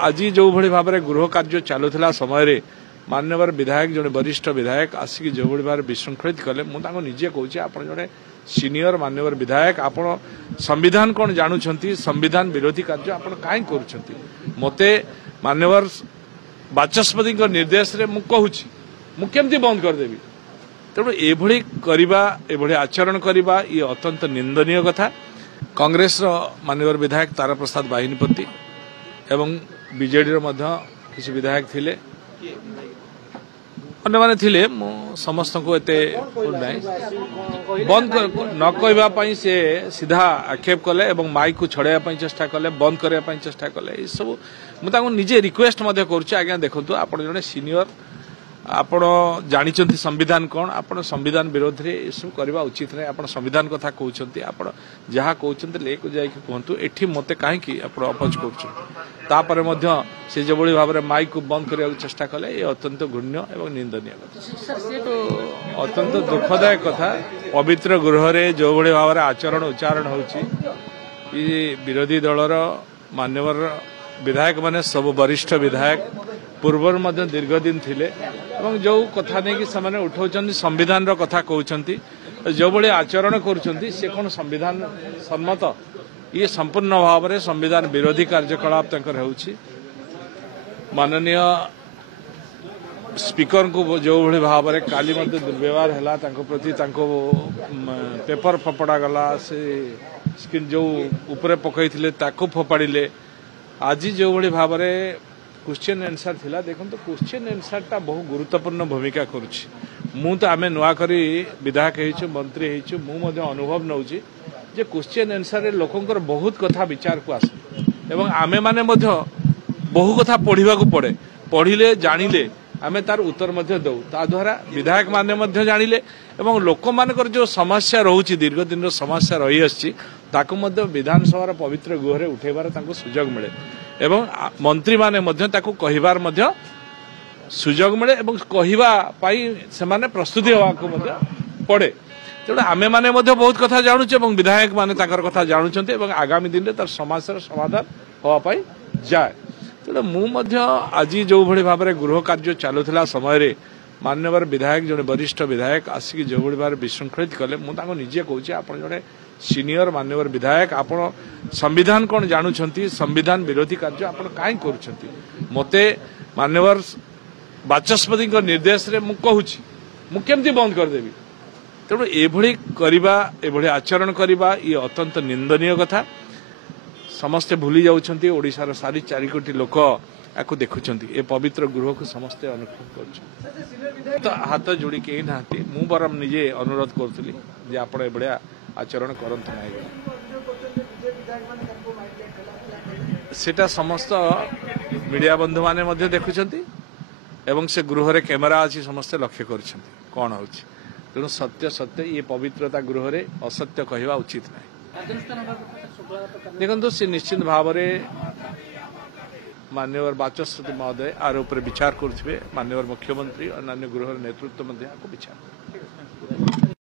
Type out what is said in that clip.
आज जो भली भाव में गृह कार्य चलुला समय मान्यवर विधायक जड़े वरिष्ठ विधायक आसिक जो भाव में विशृंखलित कले मुझे निजे कहूँ आप जड़े सीनियर मान्यवर विधायक आप संविधान कौन जानुंट संविधान विरोधी कार्य आप कहीं कर मते मान्यवर बाचस्पति निर्देश रे मुझे बंद करदेवी तेणु ये आचरण करवा ये अत्यंत निंदनीय कथा। कांग्रेस मान्यवर विधायक तारा प्रसाद बाहिनीपति एवं बीजेडी किसी विधायक थिले अन्य थिले समस्त को एते बंद न कहवाई से सीधा आक्षेप कले एवं माइक को छड़ाई चेष्टा कले बंद करने चेष्टा कले सब मुझे निजे रिक्वेस्ट आज्ञा देखु आप जड़े सीनियर आपण जानी संविधान कौन आप संविधान विरोध में ये सब करवा उचित नहीं आप संविधान कथा कहते आप जहाँ कहते लेको जाकि कहतु एठी मते कहीं अपोज कर से जो भाव में माइक को बंद करने चेष्टा कले ये अत्यंत घृण्य एवं निंदनीय कथा अत्यंत दुखदायक कथा। पवित्र गृह रे जो भाव में आचरण उच्चारण होची विरोधी दलर मान्यवर विधायक माने सब वरिष्ठ विधायक पूर्व दीर्घ दिन थिले एवं जो कथा नहीं कि से उठाउछन्ति संविधान रो कथा कहउछन्ति जो बड़े आचरण करुछन्ति से कौन संविधान सम्मत ये संपूर्ण भाव में संविधान विरोधी कार्यकलाप तंकर होउछि। माननीय स्पीकर को जो भली भाव में काली मध्य दुर्व्यवहार है प्रति पेपर फपड़ा गला से स्क्रीन जो ऊपर पकईले ताको फोपाड़े आज जो भली भाव में क्वेश्चन आंसर थिला देखो तो क्वेश्चन आंसर टा बहुत गुरुत्वपूर्ण भूमिका करुछि। मु तो आमे नुआ करी विधायक हेचु मंत्री हेचु मु अनुभव नउछि जे क्वेश्चन आंसर रे लोकंकर बहुत कथा विचार को आसे एवं आमे माने बहु कथा पढ़ा पड़े पढ़िले जानिले आमे तार उत्तर दौ ता द्वारा विधायक माने जानिले एवं लोक मानकर जो समस्या रोची दीर्घ दिन समस्या रही आछि ताकु विधानसभा पवित्र गृह उठेबार सुजोग मिले एवं मंत्री माने ताकु कहिबार सुजोग मिले एवं कहिबा पाई से माने प्रस्तुति होगा पड़े तेणु आमे माने बहुत कथा जानुचे एवं विधायक माने ताकर कथा जानुचंते एवं आगामी दिन में तार समस्या समाधान होवाई जाए तेणु मु आज जो भली भाव में गृह कार्य चलुला समय मान्यवर विधायक जड़े वरिष्ठ विधायक आसिक जो भाव में विशृंखलित कले मुझे निजे कहूँ आप जड़े सीनियर मान्यवर विधायक आप संविधान कौन जानुंट संविधान विरोधी कार्य आप कहीं कर मते मान्यवर बाचस्पति निर्देश रे मुझे बंद करदेवी तेणु ये आचरण करवा ये अत्यंत निंदनीय कथा। समस्ते भूली जाउछन्ति ओडिशार 4.5 कोटी लोक आपको देखुछन्ति ए पवित्र गृह को समस्ते अनुष्ठान कर तो हाथ जोड़ी कहीं ना मु बरम निजे अनुरोध करुली जे आपण एभलिया आचरण करंतु नाही सेटा समस्त मीडिया बंधु माने मध्य देखुछन्ति एवं से गृह रे कैमरा अछि समस्ते लक्ष्य करछन्ति कोन होछि तेणु सत्य सत्य ये पवित्रता गृह रे असत्य कहवा उचित नाही। देखो सी निश्चित भाव में मान्यवर बाचस्पति महोदय आर ऊपर विचार करुवे मान्यवर मुख्यमंत्री अन्य गृह नेतृत्व विचार